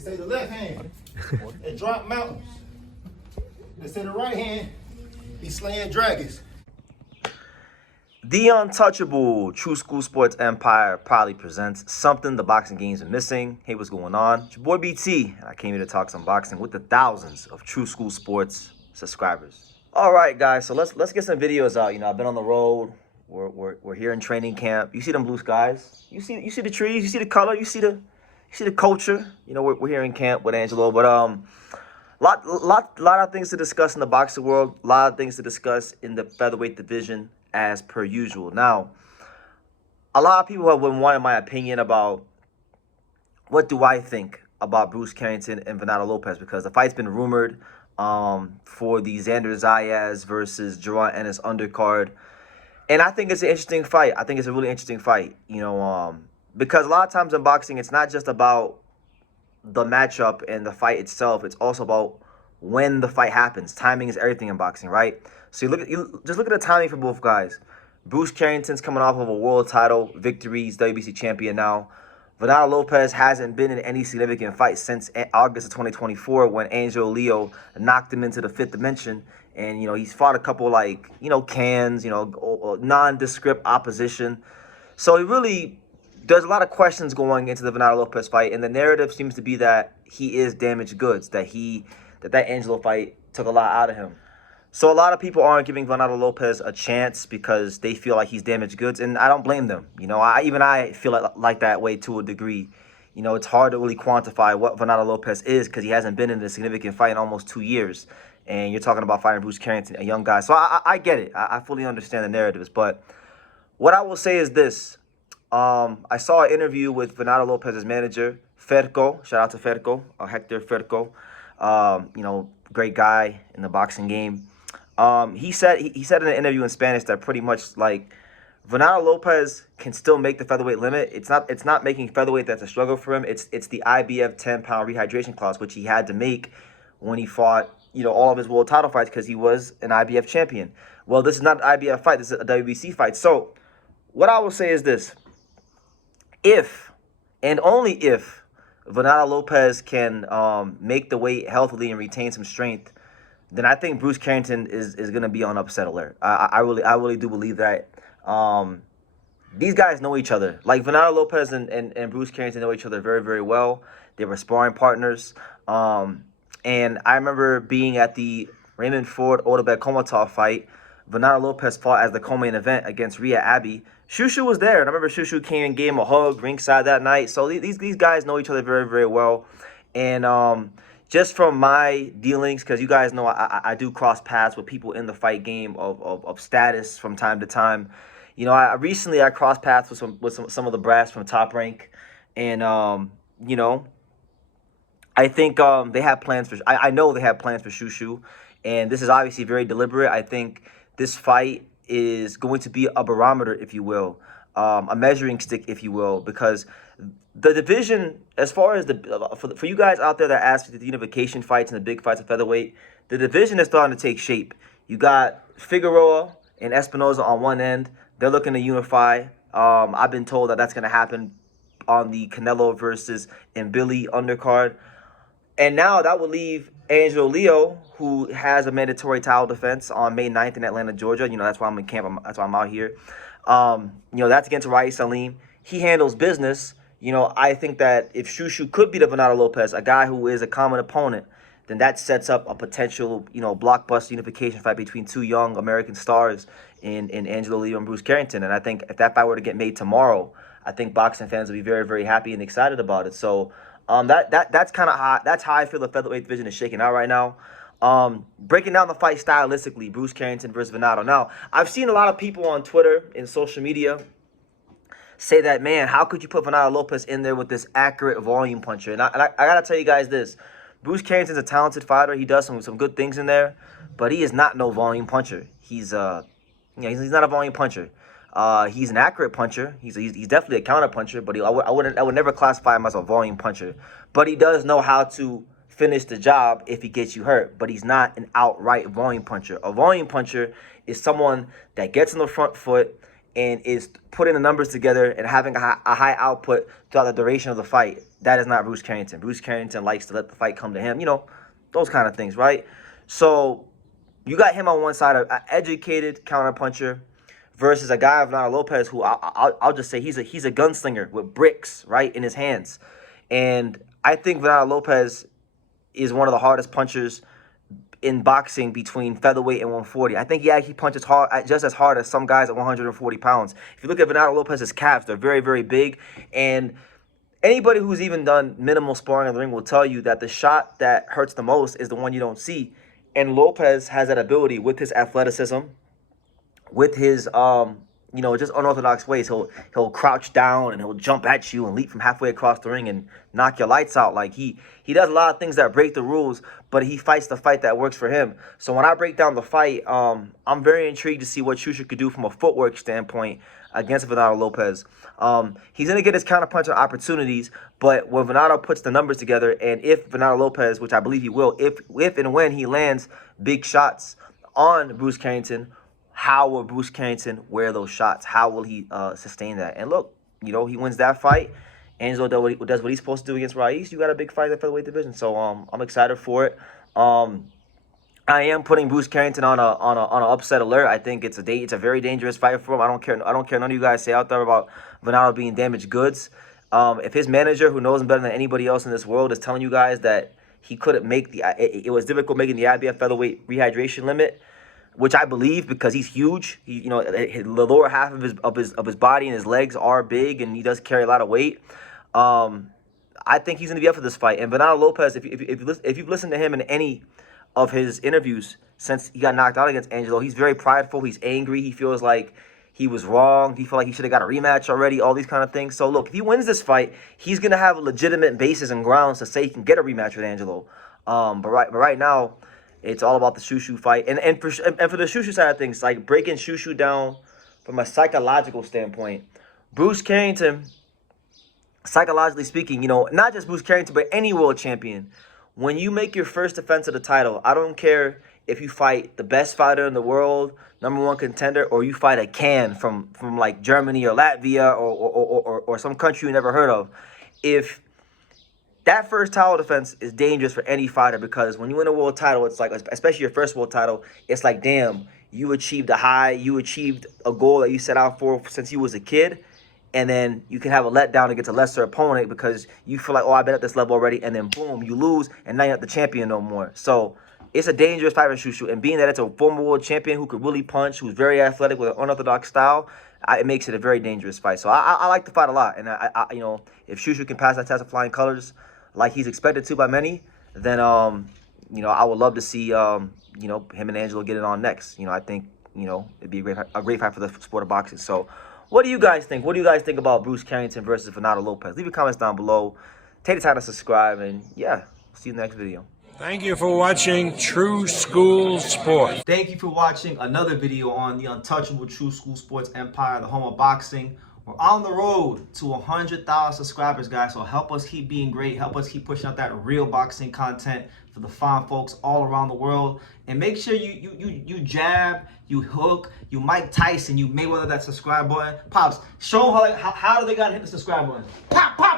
They say the left hand, it drop mountains. They say the right hand, be slaying dragons. The untouchable True School Sports Empire proudly presents something the boxing games are missing. Hey, what's going on? It's your boy BT, and I came here to talk some boxing with the thousands of True School Sports subscribers. All right, guys, so let's get some videos out. You know, I've been on the road. We're here in training camp. You see them blue skies? You see the trees? You see the color? You see the culture? You know, we're here in camp with Angelo, but lot of things to discuss in the boxing world. A lot of things to discuss in the featherweight division, as per usual. Now, a lot of people have been wanting my opinion about what do I think about Bruce Carrington and Venado Lopez, because the fight's been rumored for the Xander Zayas versus Jerron Ennis undercard. And I think it's an interesting fight. I think it's a really interesting fight, you know, because a lot of times in boxing, it's not just about the matchup and the fight itself. It's also about when the fight happens. Timing is everything in boxing, right? So just look at the timing for both guys. Bruce Carrington's coming off of a world title victory. He's WBC champion now. Venado Lopez hasn't been in any significant fight since August of 2024 when Angelo Leo knocked him into the fifth dimension. And, you know, he's fought a couple, like, you know, cans, you know, nondescript opposition. So there's a lot of questions going into the Venado Lopez fight. And the narrative seems to be that he is damaged goods, that Angelo fight took a lot out of him. So a lot of people aren't giving Venado Lopez a chance because they feel like he's damaged goods, and I don't blame them. You know, I feel like that way to a degree. You know, it's hard to really quantify what Venado Lopez is because he hasn't been in a significant fight in almost 2 years. And you're talking about fighting Bruce Carrington, a young guy. So I get it. I fully understand the narratives. But what I will say is this. I saw an interview with Venado Lopez's manager, Ferco. Shout out to Ferco, Hector Ferco. You know, great guy in the boxing game. He said in an interview in Spanish that pretty much, like, Venado Lopez can still make the featherweight limit. It's not making featherweight that's a struggle for him. It's the IBF 10-pound rehydration clause, which he had to make when he fought, you know, all of his world title fights because he was an IBF champion. Well, this is not an IBF fight. This is a WBC fight. So what I will say is this. If, and only if, Venado Lopez can make the weight healthily and retain some strength, then I think Bruce Carrington is going to be on upset alert. I really do believe that. These guys know each other. Like, Venado Lopez and Bruce Carrington know each other very, very well. They were sparring partners. And I remember being at the Raymond Ford Odebek Komatov fight. Venado Lopez fought as the co-main event against Rhea Abbey. Shushu was there, and I remember Shushu came and gave him a hug ringside that night. So these guys know each other very, very well. And just from my dealings, because you guys know I do cross paths with people in the fight game of status from time to time. You know, I recently crossed paths with some of the brass from Top Rank, and you know, I think they have plans for. I know they have plans for Shushu, and this is obviously very deliberate. I think this fight is going to be a barometer, if you will, a measuring stick, if you will, because the division, as far as for you guys out there that ask for the unification fights and the big fights of featherweight, the division is starting to take shape. You got Figueroa and Espinoza on one end. They're looking to unify. I've been told that that's going to happen on the Canelo versus Mbili undercard. And now that would leave Angelo Leo, who has a mandatory title defense on May 9th in Atlanta, Georgia. You know, that's why I'm in camp. That's why I'm out here. You know, that's against Rai Salim. He handles business. You know, I think that if Shushu could beat Venado Lopez, a guy who is a common opponent, then that sets up a potential, you know, blockbuster unification fight between two young American stars in Angelo Leo and Bruce Carrington. And I think if that fight were to get made tomorrow, I think boxing fans would be very, very happy and excited about it. So that's kind of how I feel the featherweight division is shaking out right now. Breaking down the fight stylistically, Bruce Carrington versus Venado. Now, I've seen a lot of people on Twitter and social media say that, man, how could you put Venado Lopez in there with this accurate volume puncher? And I got to tell you guys this. Bruce Carrington's a talented fighter. He does some good things in there, but he is not no volume puncher. He's not a volume puncher. He's an accurate puncher. He's definitely a counter puncher, but I would never classify him as a volume puncher. But he does know how to finish the job if he gets you hurt, but he's not an outright volume puncher. A volume puncher is someone that gets on the front foot and is putting the numbers together and having a high output throughout the duration of the fight. that is not Bruce Carrington. Bruce Carrington likes to let the fight come to him. You know, those kind of things, right? So you got him on one side, an educated counterpuncher, versus a guy of Venado Lopez who I'll just say he's a gunslinger with bricks, right, in his hands. And I think Venado Lopez is one of the hardest punchers in boxing between featherweight and 140. I think he actually punches hard, just as hard as some guys at 140 pounds. If you look at Venado Lopez's calves, they're very, very big. And anybody who's even done minimal sparring in the ring will tell you that the shot that hurts the most is the one you don't see. And Lopez has that ability with his athleticism, with his you know, just unorthodox ways. He'll crouch down and he'll jump at you and leap from halfway across the ring and knock your lights out. Like he does a lot of things that break the rules, but he fights the fight that works for him. So when I break down the fight, I'm very intrigued to see what Shushu could do from a footwork standpoint against Venado Lopez. He's gonna get his counterpuncher opportunities, but when Venado puts the numbers together, and if Venado Lopez, which I believe he will, if and when he lands big shots on Bruce Carrington, how will Bruce Carrington wear those shots? How will he sustain that? And look, you know, he wins that fight. Angelo does what he's supposed to do against Raiz. You got a big fight in the featherweight division, so I'm excited for it. I am putting Bruce Carrington on an upset alert. I think it's a very dangerous fight for him. I don't care none of you guys say out there about Venado being damaged goods. If his manager, who knows him better than anybody else in this world, is telling you guys that he couldn't make it was difficult making the IBF featherweight rehydration limit, which I believe because he's huge. He, you know, the lower half of his body and his legs are big, and he does carry a lot of weight. I think he's gonna be up for this fight. And Venado Lopez, if you've listened to him in any of his interviews since he got knocked out against Angelo, he's very prideful. He's angry. He feels like he was wrong. He feels like he should have got a rematch already. All these kind of things. So look, if he wins this fight, he's gonna have a legitimate basis and grounds to say he can get a rematch with Angelo. But right now, it's all about the Shushu fight. And for the Shushu side of things, like breaking Shushu down from a psychological standpoint, Bruce Carrington, psychologically speaking, you know, not just Bruce Carrington, but any world champion, when you make your first defense of the title, I don't care if you fight the best fighter in the world, #1 contender, or you fight a can from like Germany or Latvia or some country you never heard of. If that first title defense is dangerous for any fighter, because when you win a world title, it's like, especially your first world title, it's like, damn, you achieved a high, you achieved a goal that you set out for since you was a kid, and then you can have a letdown against a lesser opponent because you feel like, oh, I've been at this level already, and then boom, you lose, and now you're not the champion no more. So it's a dangerous fight for Shushu, and being that it's a former world champion who could really punch, who's very athletic with an unorthodox style, it makes it a very dangerous fight. So I like the fight a lot, and I you know, if Shushu can pass that test of flying colors like he's expected to by many, then you know, I would love to see you know, him and Angelo get it on next. You know, I think, you know, it'd be a great fight for the sport of boxing. So what do you guys think? What do you guys think about Bruce Carrington versus Venado Lopez? Leave your comments down below. Take the time to subscribe, and yeah, see you in the next video. Thank you for watching True School Sports. Thank you for watching another video on the untouchable True School Sports empire, the home of boxing. We're on the road to 100,000 subscribers, guys, so help us keep being great. Help us keep pushing out that real boxing content for the fine folks all around the world. And make sure you jab, you hook, you Mike Tyson, you Mayweather that subscribe button. Pops, show them how do they got to hit the subscribe button. Pop, pop.